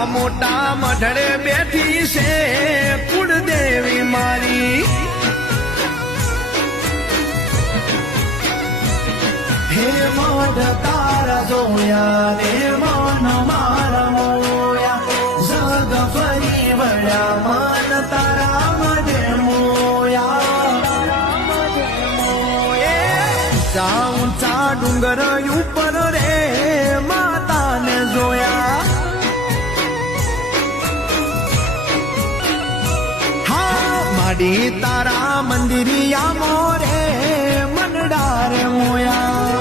આ મોટા મઢડે બેઠી છે કુળદેવી મારી. હે મઢ તારા જોયા ને મન મારા મોયા, જગ ફરી વળ્યા મન તારા મઢે મોયા. ઊંચા ડુંગર ઉપર રે માતાને જોયા. માડી તારા મંદિરિયા મોરે મનડા રે મોયા.